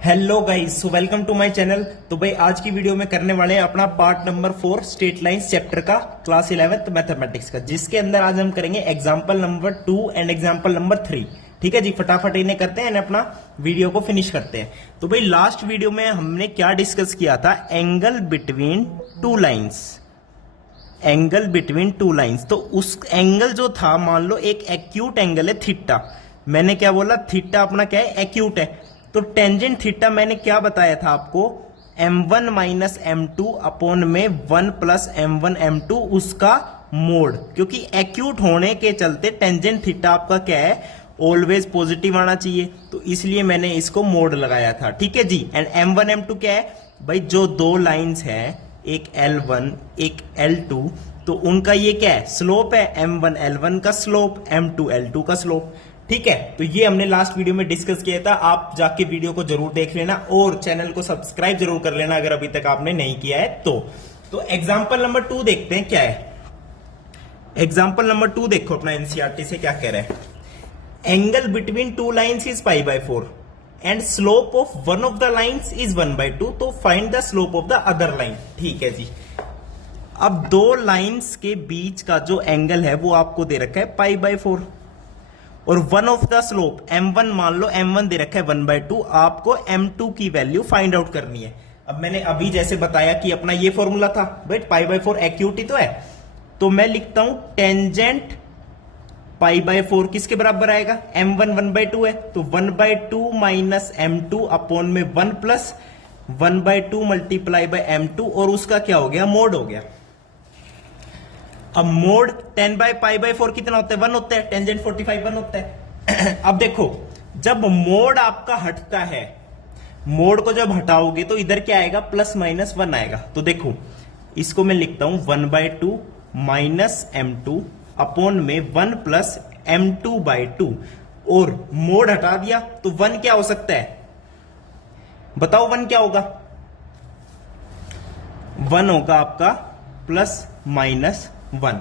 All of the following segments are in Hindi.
Hello guys, so welcome to my channel. तो भाई आज की वीडियो में करने वाले हैं अपना part number 4 straight lines chapter का क्लास 11th मैथमेटिक्स का, जिसके अंदर आज हम करेंगे example number 2 and example number 3। ठीक है जी, फटाफट इन्हें करते हैं, अपना वीडियो को फिनिश करते हैं। तो भाई लास्ट वीडियो में हमने क्या डिस्कस किया था? Angle between two lines. Angle between two lines, तो उस एंगल जो था, मान लो एक एक्यूट एंगल है थीटा। मैंने क्या बोला? थीटा अपना क्या है? एक्यूट है। तो टेंजेंट थीटा मैंने क्या बताया था आपको? m1 माइनस m2 अपॉन में 1 प्लस m1 m2 उसका मोड, क्योंकि एक्यूट होने के चलते टेंजेंट थीटा आपका क्या है? ऑलवेज पॉजिटिव आना चाहिए, तो इसलिए मैंने इसको मोड लगाया था। ठीक है जी। एंड m1 m2 क्या है भाई? जो दो लाइंस है, एक L1 एक L2, तो उनका ये क्या है? स्लोप है। m1 L1 का स्लोप, m2 L2 का स्लोप। ठीक है, तो ये हमने लास्ट वीडियो में डिस्कस किया था। आप जाके वीडियो को जरूर देख लेना और चैनल को सब्सक्राइब जरूर कर लेना अगर अभी तक आपने नहीं किया है तो एग्जांपल नंबर 2 देखते हैं क्या है। एग्जांपल नंबर 2 देखो अपना एनसीईआरटी से क्या कह रहा है। Angle between two lines is π/4 and slope of one of the lines is 1/2, तो find the slope of the other line. ठीक है जी। अब दो लाइंस के बीच का जो एंगल है वो आपको दे रखा है π/4 और one of the slope m1, मान लो m1 दे रखा है 1/2, आपको m2 की वैल्यू फाइंड आउट करनी है। अब मैंने अभी जैसे बताया कि अपना ये फॉर्मूला था, बट π/4 एक्यूट ही तो है, तो मैं लिखता हूं टेंजेंट π/4 किसके बराबर आएगा? m1 1/2 है, तो 1/2 माइनस m2 अपॉन में 1 प्लस 1/2 मल्टीप्लाई बाय m2, और उसका क्या हो गया? मोड हो गया। अब मोड 10/π/4 कितना होता है? 1 होता है। टेंजेंट 45 1 होता है। अब देखो, जब मोड आपका हटता है, मोड को जब हटाओगे तो इधर क्या आएगा? प्लस माइनस 1 आएगा। तो देखो, इसको मैं लिखता हूं 1/2 माइनस m2 अपॉन में 1 प्लस m2/2, और मोड हटा दिया तो 1 क्या हो सकता है? बताओ 1 क्या होगा? 1 होगा आपका प्लस माइनस 1।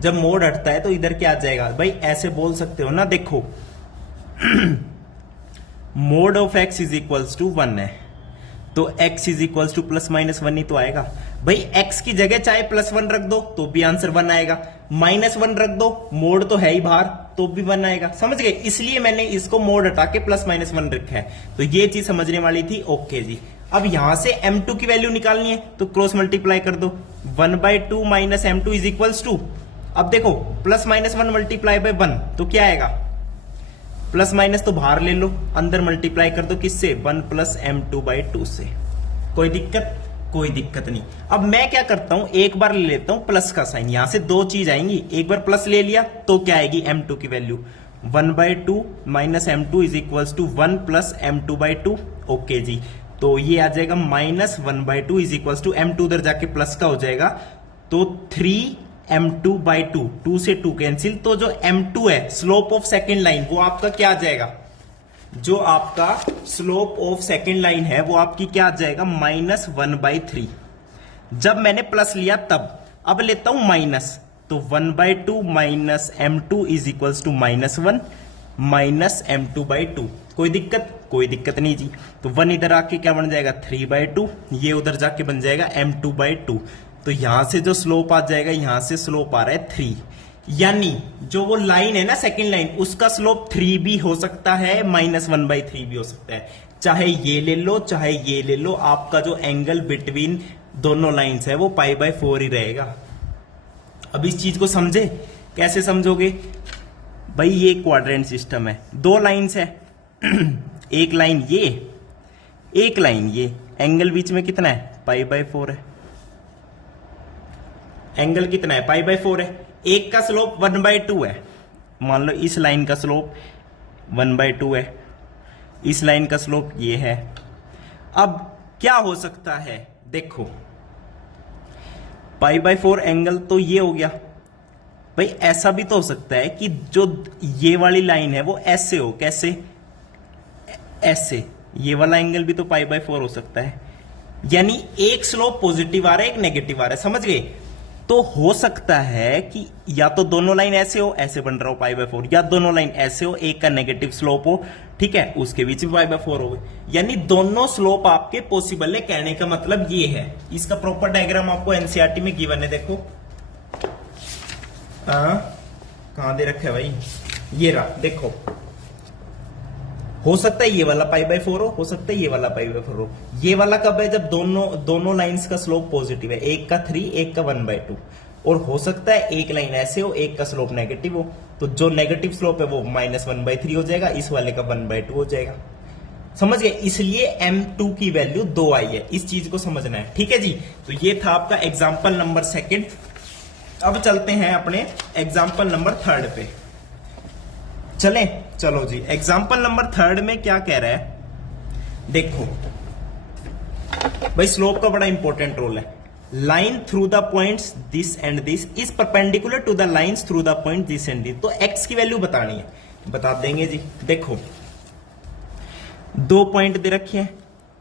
जब मोड हटता है तो इधर क्या आ जाएगा भाई? ऐसे बोल सकते हो ना, देखो mod of x is equals to 1 है, तो x is equals to plus minus 1 ही तो आएगा भाई। x की जगह चाहे प्लस 1 रख दो तो भी आंसर 1 आएगा, माइनस 1 रख दो, मोड तो है ही बाहर, तो भी 1 आएगा। समझ गए? इसलिए मैंने इसको मोड हटा के प्लस माइनस 1 रखा है। तो ये चीज समझने वाली थी। ओके जी। अब यहां से m2 की वैल्यू निकालनी है, तो क्रॉस मल्टीप्लाई कर दो। 1/2 minus m2 is equals to, अब देखो प्लस माइनस 1 मल्टीप्लाई बाय 1 तो क्या आएगा? प्लस माइनस तो बाहर ले लो, अंदर मल्टीप्लाई कर दो किससे? 1 प्लस m2/2 से। कोई दिक्कत? कोई दिक्कत नहीं। अब मैं क्या करता हूं, एक बार ले लेता हूं प्लस का साइन। यहां से दो चीज आएंगी, एक बार प्लस ले लिया तो क्या आएगी? m2 की value 1/2 minus m2 is equals to 1 plus m2/2। Okay जी, तो ये आ जाएगा minus 1/2 is equals to m2 उधर जाके प्लस का हो जाएगा, तो 3m2/2, 2 से 2 कैंसिल, तो जो m2 है स्लोप ऑफ सेकेंड लाइन, वो आपका क्या आ जाएगा? जो आपका स्लोप ऑफ सेकेंड लाइन है वो आपकी क्या आ जाएगा? -1/3। जब मैंने प्लस लिया तब, अब लेता हूं माइनस, तो 1/2 minus m2 is equals to -1 minus m2/2। कोई दिक्कत? कोई दिक्कत नहीं जी। तो 1 इधर आके क्या बन जाएगा? 3/2, ये उधर जाके बन जाएगा m2/2। तो यहां से जो स्लोप आ जाएगा, यहां से स्लोप आ रहा है 3, यानी जो वो लाइन है ना सेकंड लाइन, उसका स्लोप 3 भी हो सकता है, -1/3 भी हो सकता है। चाहे ये ले लो चाहे ये ले लो, आपका जो एंगल बिटवीन दोनों लाइंस है वो π/4 ही रहेगा। अब इस चीज को समझे? कैसे समझोगे भाई? ये क्वाड्रेंट सिस्टम है, दो लाइंस है, एक लाइन ये, एक लाइन ये, एंगल बीच में कितना है? π/4 है। एंगल कितना है? π/4 है। एक का स्लोप 1/2 है, मान लो इस लाइन का स्लोप 1/2 है, इस लाइन का स्लोप ये है। अब क्या हो सकता है? देखो π/4 एंगल तो ये हो गया भाई। ऐसा भी तो हो सकता है कि जो ये वाली लाइन है वो ऐसे हो। कैसे? ऐसे। ये वाला एंगल भी तो π/4 हो सकता है, यानी एक स्लोप पॉजिटिव आ रहा है, एक नेगेटिव आ रहा है। समझ गए? तो हो सकता है कि या तो दोनों लाइन ऐसे हो, ऐसे बन रहा हो पाई बाय 4, या दोनों लाइन ऐसे हो, एक का नेगेटिव स्लोप हो, ठीक है, उसके बीच में पाई बाय 4 हो, यानी दोनों स्लोप आपके पॉसिबल है। कहने का मतलब ये है। इसका प्रॉपर डायग्राम आपको एनसीईआरटी में गिवन है, देखो कहां दे रखा है भाई, ये रहा, देखो हो सकता है ये वाला पाई बाय 4 हो सकता है ये वाला पाई बाय 4 हो। ये वाला कब है, जब दोनों लाइंस का स्लोप पॉजिटिव है, एक का 3 एक का 1/2, और हो सकता है एक लाइन ऐसे हो, एक का स्लोप नेगेटिव हो, तो जो नेगेटिव स्लोप है वो -1/3 हो जाएगा, इस वाले का 1/2 हो जाएगा। समझ गए, इसलिए m2 की वैल्यू 2 आई है, इस चीज को समझना है, ठीक है जी। तो ये था आपका एग्जाम्पल नंबर 2। अब चलते हैं अपने एग्जाम्पल नंबर 3 पे। चले, चलो जी, एग्जाम्पल नंबर 3 में क्या कह रहा है, देखो भाई स्लोप का बड़ा इंपॉर्टेंट रोल है। Line through the points this and this is perpendicular to the lines through the point this and this. तो एक्स की वैल्यू बतानी है, बता देंगे जी। देखो 2 पॉइंट दे रखे हैं,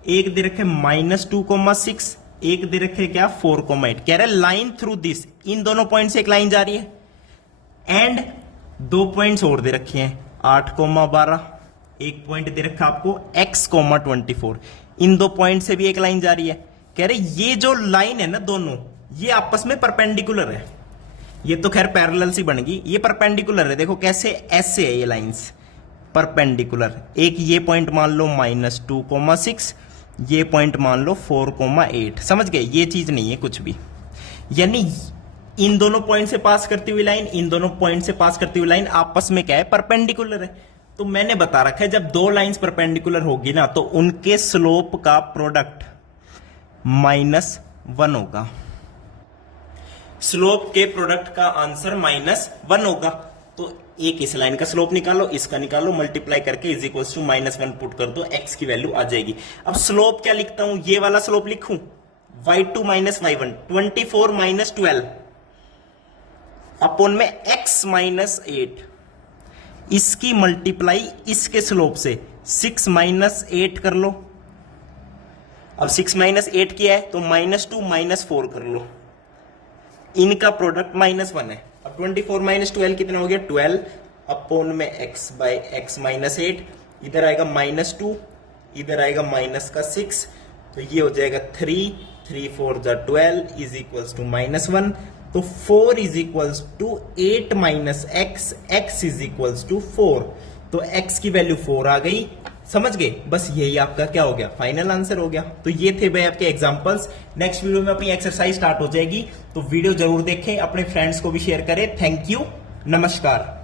एक दे रखे -2,6, एक दे रखे क्या 4,8। कह रहे लाइन थ्रू दिस, इन दोनों पॉइंट से एक लाइन जा रही है, एंड 2 पॉइंट्स और दे रखे हैं 8,12, एक पॉइंट दे रखा आपको x,24, इन 2 पॉइंट से भी एक लाइन जा रही है। कह रहे ये जो लाइन है ना दोनों, ये आपस में परपेंडिकुलर है। ये तो खैर पैरेलल सी बन गई, ये परपेंडिकुलर है। देखो कैसे, ऐसे है ये लाइंस परपेंडिकुलर। एक ये पॉइंट मान लो -2,6, ये पॉइंट मान लो 4,8। समझ गए, ये चीज नहीं है कुछ भी। यानी इन दोनों पॉइंट से पास करती हुई लाइन, इन दोनों पॉइंट से पास करती हुई लाइन आपस में क्या है, परपेंडिकुलर है। तो मैंने बता रखा है जब 2 लाइंस परपेंडिकुलर होगी ना, तो उनके स्लोप का प्रोडक्ट -1 होगा। स्लोप के प्रोडक्ट का आंसर -1 होगा। तो एक इस लाइन का स्लोप निकालो, इसका निकालो, मल्टीप्लाई करके इज इक्वल टू -1 पुट कर दो, एक्स की वैल्यू आ जाएगी। अब स्लोप क्या लिखता हूं, ये वाला स्लोप लिखूं, y2 - y1, 24 - 12 अपॉन में x -8, इसकी मल्टीप्लाई इसके स्लोप से 6 - 8 कर लो। अब 6 - 8 किया है तो -2 - 4 कर लो, इनका प्रोडक्ट -1 है। अब 24 - 12 कितना हो गया, 12 अपॉन में x बाय x -8, इधर आएगा -2, इधर आएगा -6, तो ये हो जाएगा 3 4 12 इज इक्वल्स टू -1। तो 4 is equals to 8 - x, x is equals to 4। तो x की वैल्यू 4 आ गई। समझ गए, बस यही आपका क्या हो गया, फाइनल आंसर हो गया। तो ये थे भाई आपके एग्जांपल्स। नेक्स्ट वीडियो में अपनी एक्सरसाइज स्टार्ट हो जाएगी, तो वीडियो जरूर देखें, अपने फ्रेंड्स को भी शेयर करें। थैंक यू, नमस्कार।